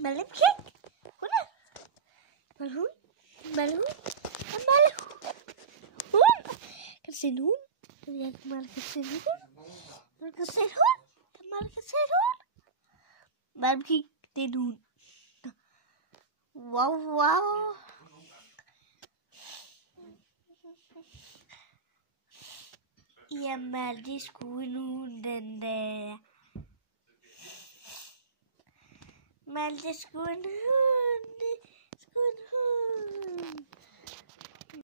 ملك هنا ملهون كسنون ملك السنون واو يا مالدي سكونون دندا مالدي سكونون